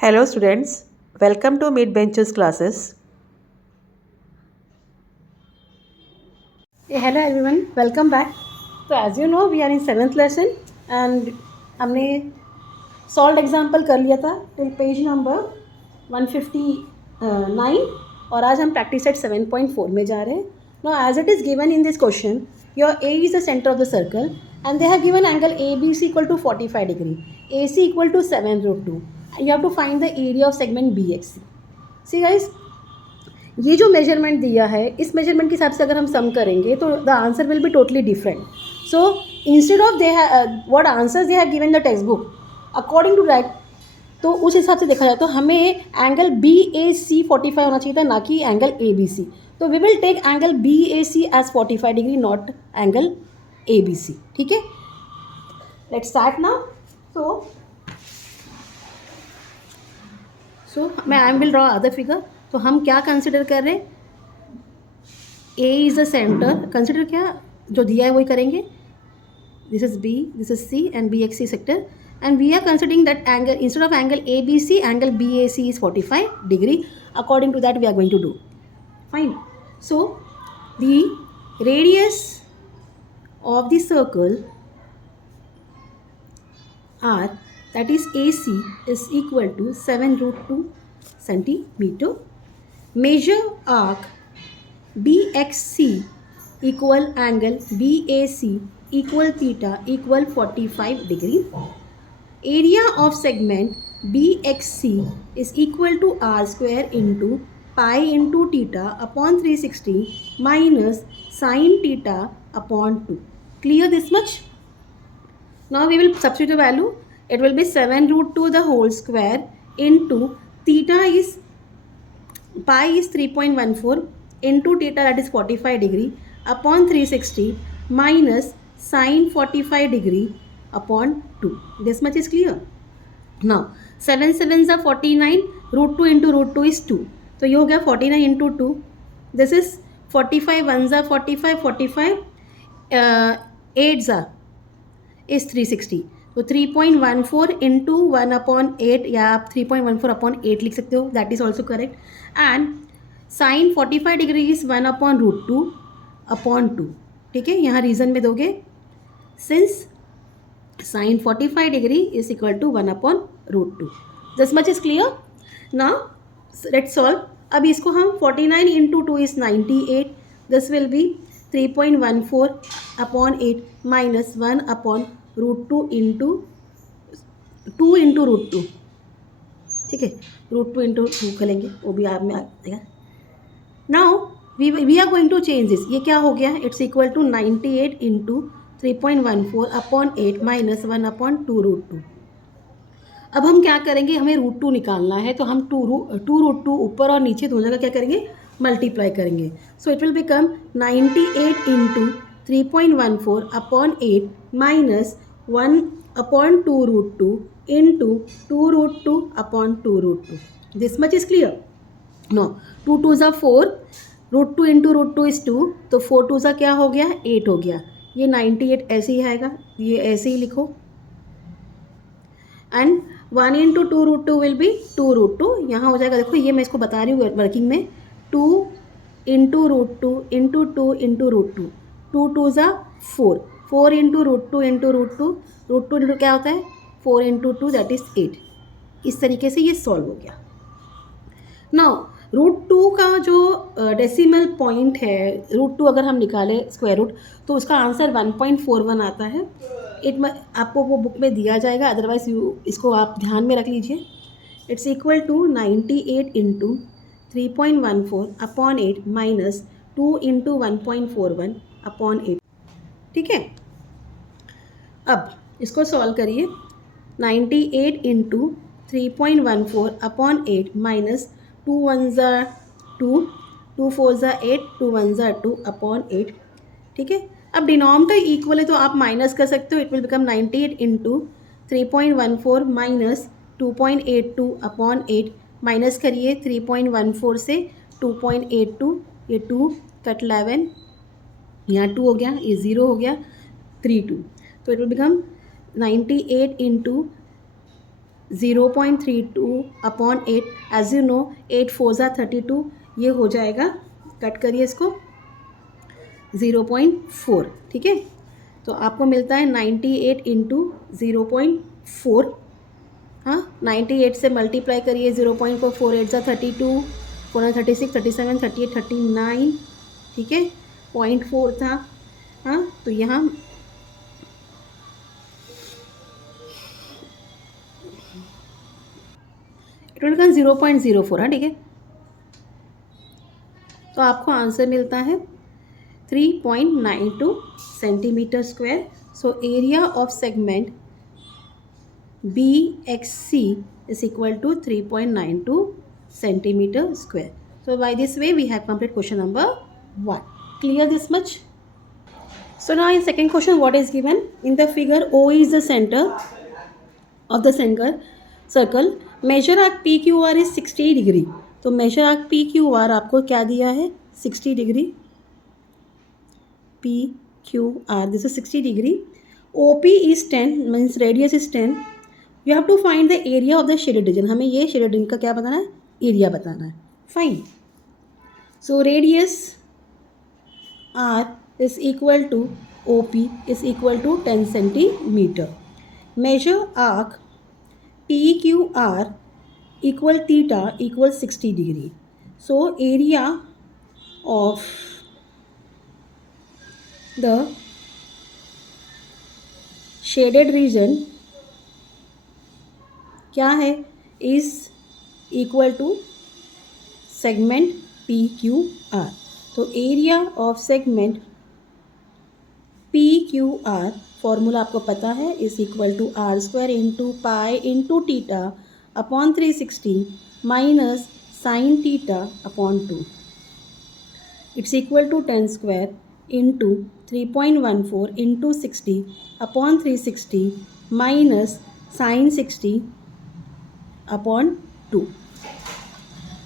Hello students, welcome to Mid Benches classes. Hello everyone, welcome back. So as you know, we are in 7th lesson and हमने solved example कर लिया था till page number 159 और आज हम practice set 7.4 में जा रहे हैं. Now as it is given in this question, your A is the center of the circle and they have given angle ABC equal to 45 degree, AC equal to 7 root 2 and you have to find the area of segment BXC. See guys, ये जो measurement दिया है इस measurement के हिसाब से अगर हम सम करेंगे तो the answer will be totally different. So instead of they what answers they have given the text book according to that, तो उस हिसाब से देखा जाए तो हमें एंगल BAC 45 होना चाहिए था, ना कि एंगल ABC. तो we will take angle BAC as 45 degree, not angle ABC. ठीक है, लेट्स स्टार्ट नाउ. सो मैं I will draw other figure. तो हम क्या कंसिडर कर रहे हैं, A is the centre. Consider क्या जो दिया है वही करेंगे. This is B, this is C and BXC sector and we are considering that angle instead of angle ABC, angle BAC is 45 degree. According to that we are going to do. Fine. So the radius of the circle R, that is AC, is equal to 7 root 2 centimeter. Measure arc BXC equal angle BAC equal theta equal 45 degree. Area of segment BXC is equal to R square into pi into theta upon 360 minus sin theta upon 2. Clear this much? Now we will substitute the value. It will be 7 root 2 the whole square into theta is pi is 3.14 into theta, that is 45 degree, upon 360 minus sin 45 degree upon 2. This much is clear. Now 7 sevens are 49, root 2 into root 2 is 2. तो ये हो गया 49 into 2. This is 45 ones are 45, 45 8s are is 360. तो 3.14 into 1 upon 8, या आप 3.14 upon 8 लिख सकते हो, that is also correct. And sin 45 degree is 1 upon root 2 upon 2. ठीक है, यहाँ रीज़न में दोगे since sin 45 degree is equal to 1 upon root 2. This much is clear. Now let's solve. अब इसको हम 49 into 2 is 98. This will be 3.14 upon 8 minus 1 upon root 2 into 2 into root 2. ठीक है, root 2 into 2 करेंगे, वो भी आप में आ जाएगा. Now we are going to change this. ये क्या हो गया, it's equal to 98 into 3.14 upon 8 minus 1 upon 2 root 2. अब हम क्या करेंगे, हमें रूट 2 निकालना है, तो हम 2 रूट 2 ऊपर और नीचे दोनों जगह क्या करेंगे, मल्टीप्लाई करेंगे. So it will become 98 into 3.14 upon 8 minus 1 upon 2 root 2 into 2 root 2 upon 2 root 2. This much is clear. No 2 2 ज़ा 4, रूट 2 इंटू रूट 2 इज़ 2, तो 4 2 ज़ा क्या हो गया, 8 हो गया. ये 98 ऐसे ही आएगा, ये ऐसे ही लिखो. And 1 into 2 root 2 will be 2 root 2. यहाँ हो जाएगा, देखो ये मैं इसको बता रही हूँ वर्किंग में. 2 into root 2 into 2 into root 2, 2 2 ज़ा 4, 4 into root 2 into root 2, root 2 into क्या होता है 4 इंटू 2, दैट इज़ 8. इस तरीके से ये सॉल्व हो गया. नाउ रूट 2 का जो डेसिमल पॉइंट है, रूट 2 अगर हम निकालें स्क्वायर रूट, तो उसका आंसर 1.41 आता है. आपको वो बुक में दिया जाएगा, अदरवाइज इसको आप ध्यान में रख लीजिए. It's equal to 98 into 3.14 upon 8 minus 2 into 1.41 upon 8. ठीक है, अब इसको सॉल्व करिए. 98 into 3.14 upon 8 minus 2 1s are 2, 2 4s are 8, 2 1s are 2 upon 8. ठीक है, अब डिनोमिनेटर इक्वल है तो आप माइनस कर सकते हो. It will become 98 into 3.14 minus 2.82 upon 8. Minus करिए 3.14 से 2.82, ये 2 कट 11, यहाँ 2 हो गया, ये 0 हो गया, 3 2. तो it will become 98 into 0.32 upon 8, as you know 8 4 ज़ा 32, ये हो जाएगा, कट करिए इसको, 0.4, ठीक है। तो आपको मिलता है 98 इंटू 0.4, हाँ 98 से मल्टीप्लाई करिए 0.4, 4 8 ज़ा 32, 4 36, 37, 38, 39, ठीक है, 0.4 था, हाँ तो यहाँ टोटल 0.04, हाँ ठीक है। तो आपको आंसर मिलता है 3.92 centimetre square. So area of segment BXC is equal to 3.92 centimeter square. So by this way we have completed question number 1. Clear this much? So now in second question, what is given? In the figure, O is the center of the circle. Measure arc PQR is 60 degree. तो measure arc PQR आपको क्या दिया है? 60 degree. PQR, this is 60 degree. OP is 10, means radius is 10. You have to find the area of the shaded region. हमें ये shaded region का क्या बताना है? एरिया बताना है. Fine. So radius R is equal to OP is equal to 10 centimeter. Measure arc PQR equal theta equal 60 degree. So area of the shaded region क्या है? Is equal to segment PQR. तो area of segment PQR formula आपको पता है, is equal to R square into pi into theta upon 360 minus sine theta upon 2. It's equal to 10 square into 3.14 into 60 upon 360 minus sine 60 upon 2.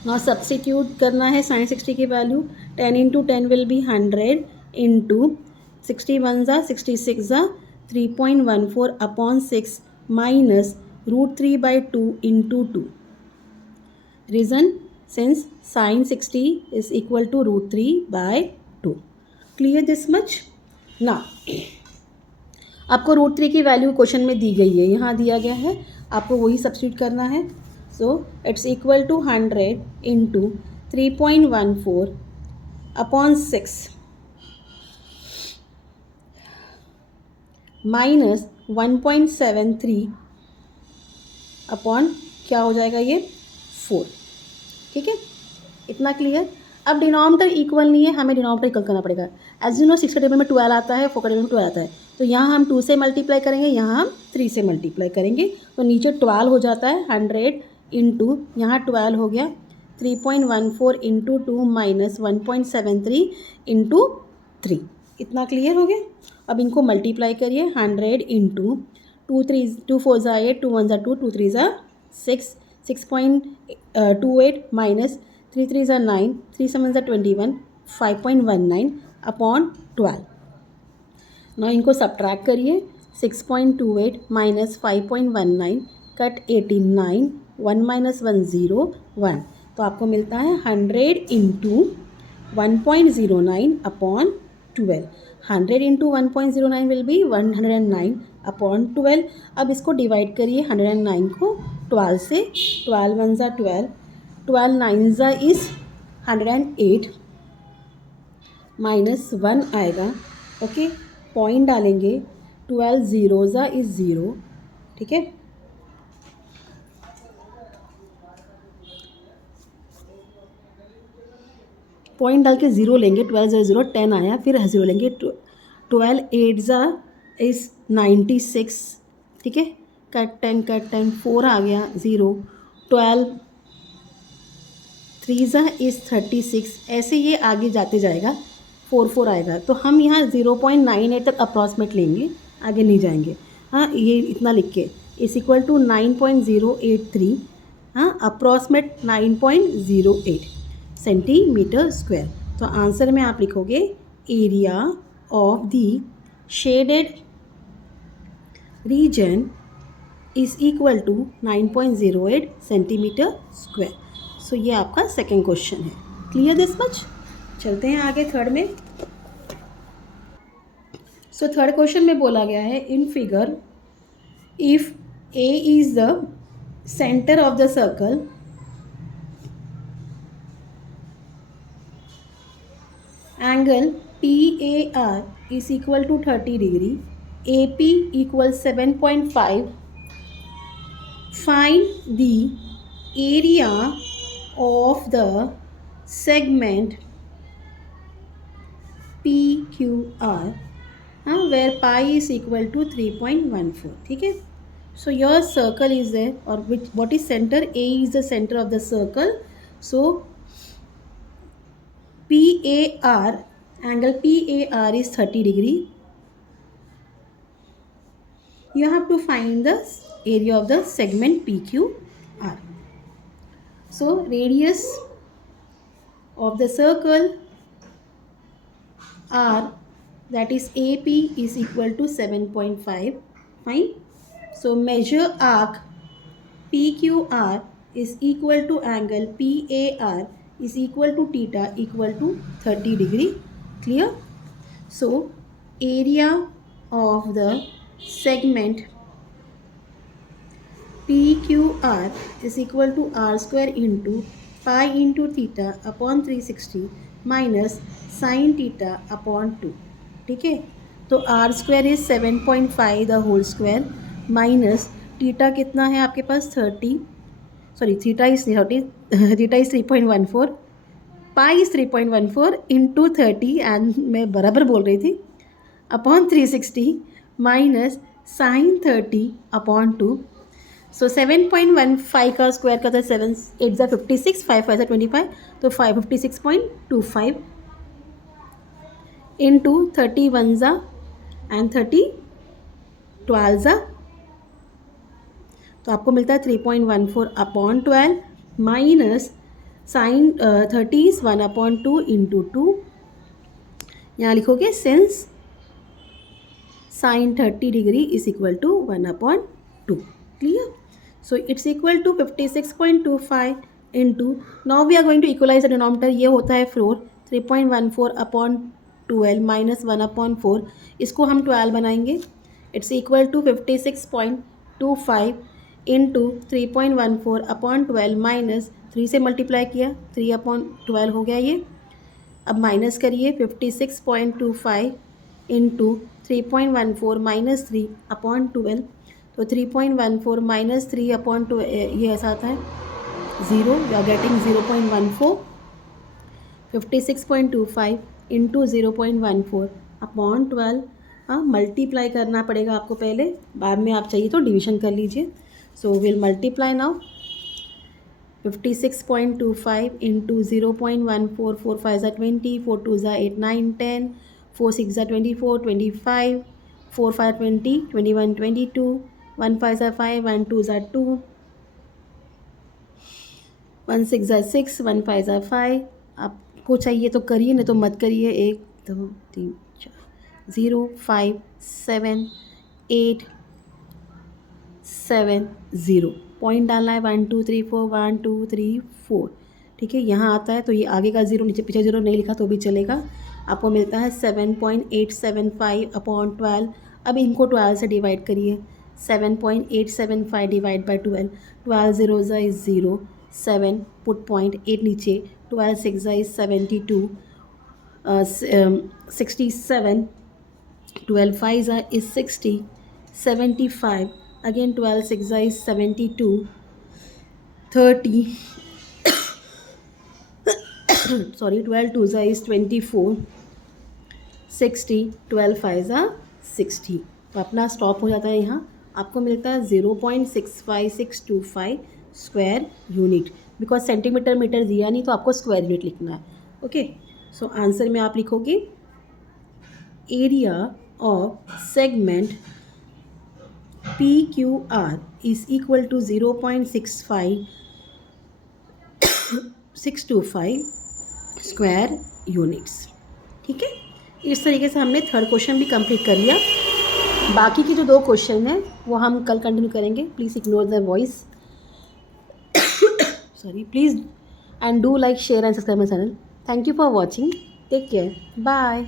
now substitute करना है sine 60 की value. 10 into 10 will be 100 into 61 ज़ा 66 ज़ा 3.14 upon 6 minus √3/2 into 2. Reason since sine 60 is equal to √3/2. Clear this much? ना आपको √3 की value question में दी गई है, यहाँ दिया गया है, आपको वही सब्स्टिट्यूट करना है. So it's equal to 100 into 3.14 upon 6 minus 1.73 upon क्या हो जाएगा ये 4. ठीक है, इतना क्लियर. अब डिनोमिनेटर इक्वल नहीं है, हमें डिनोमिनेटर इक्वल करना पड़ेगा. एज यू नो 6 का टेबल में 12 आता है, 4 का टेबल में 12 आता है. तो यहाँ हम 2 से मल्टीप्लाई करेंगे, यहाँ हम 3 से मल्टीप्लाई करेंगे. तो नीचे 12 हो जाता है. 100 इंटू यहाँ 12 हो गया 3.14 इंटू 2 माइनस 1.73 इंटू 3. इतना क्लियर हो गया. अब इनको मल्टीप्लाई करिए. 100 इंटू 2 4 ज़ा 8, 2 1 ज़ा 2, 2 3 ज़ा 6, 6.28 माइनस 3 3 ज़ा 9, 3 7 ज़ा 21, 5.19 अपॉन 12. ना इनको सब्ट्रैक्ट करिए. 6.28 माइनस 5.19 कट 89, 1 माइनस 1 0 1. तो आपको मिलता है 100 into 1.09 upon 12. 100 into 1.09 will be 109 upon 12. अब इसको डिवाइड करिए 109 को 12 से. 12 1 ज़ा 12, 12 9 ज़ा इज़ 108 माइनस 1 आएगा. ओके, पॉइंट डालेंगे. 12 0 ज़ा इज़ 0. ठीक है, पॉइंट डाल के 0 लेंगे. 12 0 0 10 आया, फिर 0 लेंगे. 12 8 ज़ा इज़ 96. ठीक है, कट 10 4 आ गया 0. 12 3 ज़ा इज़ 36. ऐसे ये आगे जाते जाएगा, 4 4 आएगा. तो हम यहाँ 0.98 तक अप्रॉक्सीमेट लेंगे, आगे नहीं जाएंगे. हाँ, ये इतना लिख के इस इक्वल टू 9.083. हाँ, अप्रॉक्सीमेट 9.08 सेंटीमीटर स्क्वायर. तो आंसर में आप लिखोगे area of the shaded region is equal to 9.08 centimetre square. So ये आपका सेकेंड क्वेश्चन है. Clear this much. चलते हैं आगे थर्ड में. सो थर्ड क्वेश्चन में बोला गया है in figure if A is the centre of the circle angle PAR is equal to 30 degree, AP equals 7.5. Find the area of the segment PQR where pi is equal to 3.14. ठीक है. So your circle is there, or what is center? A is the center of the circle. So PAR, angle PAR is 30 degree. You have to find the area of the segment PQR. So radius of the circle R, that is AP, is equal to 7.5. Fine. So measure arc PQR is equal to angle PAR is equal to theta equal to 30 degree. Clear? So area of the segment PQR is equal to R square into pi into theta upon 360 minus sin theta upon 2. ठीक है. तो R square is 7.5 the whole square minus theta कितना है आपके पास 30, sorry theta is 30, theta is 3.14, pi is 3.14 into 30 and मैं बराबर बोल रही थी अपॉन 360 माइनस साइन 30 अपॉन 2. सो 7.15 का स्क्वायर का था 7 8 ज़ा 56, 5 5 ज़ा 25, तो 556.25 इंटू 30 1 ज़ा एंड 30 12 ज़ा, तो आपको मिलता है 3.14 upon 12 minus sine 30 is 1 upon 2 into 2. यहाँ लिखोगे since sine 30 degree is equal to 1 upon 2. Clear. So it's equal to 56.25 into, now we are going to equalize the denominator. ये होता है 4, 3.14 अपॉन 12 माइनस 1 अपॉन 4, इसको हम 12 बनाएंगे. It's equal to 56.25 into 3.14 upon 12 minus 3 से multiply किया, 3 upon 12 हो गया ये. अब माइनस करिए 56.25 इंटू 3.14 माइनस 3 अपॉन 12, तो 3.14 माइनस 3 अपॉन 2 ये ऐसा आता है 0. We are getting 0.14. 56.25 into 0.14 upon 12. हाँ, मल्टीप्लाई करना पड़ेगा आपको पहले, बाद में आप चाहिए तो डिवीजन कर लीजिए. So will multiply now. 56.25 into 0.14, 4 5 ज़ा 20, 4 2 ज़ा 8 9 10, 4 6 ज़ा 24 25, 4 5 20 21 22, 1 5 ज़ा 5, 1 2 ज़ा 2, 1 6 ज़ा 6, 1 5 ज़ा 5. आपको चाहिए तो करिए, नहीं तो मत करिए. 1 2 3 4 0 5 7 8 7 0. पॉइंट डालना है 1 2 3 4, 1 2 3 4. ठीक है. यहाँ आता है तो ये आगे का 0, नीचे पीछे 0 नहीं लिखा तो भी चलेगा. आपको मिलता है 7.875 अपॉन 12. अब इनको 12 से डिवाइड करिए. 7.875 डिवाइड बाई 12, 12 0 ज़ा इज़ 0, 7 पुट पॉइंट 8 नीचे, 12 6 ज़ा इज़ 72, 67, 12 5 ज़ा इज़ 60, 75, again 12 6 ज़ा इज़ 72, 30 sorry 12 2 ज़ा इज़ 24, 60, 12 5 ज़ा 60. तो अपना स्टॉप हो जाता है यहाँ. आपको मिलता है 0.65625 square unit. Because centimetre metre दिया नहीं तो आपको स्क्वायर यूनिट लिखना है. ओके. सो आंसर में आप लिखोगे area of segment PQR is equal to 0.65625 square units. ठीक है. इस तरीके से हमने थर्ड क्वेश्चन भी कंप्लीट कर लिया. बाकी के जो 2 क्वेश्चन हैं वो हम कल कंटिन्यू करेंगे. Please ignore the voice. Sorry, please, and do like, share and subscribe my channel. Thank you for watching. Take care. Bye.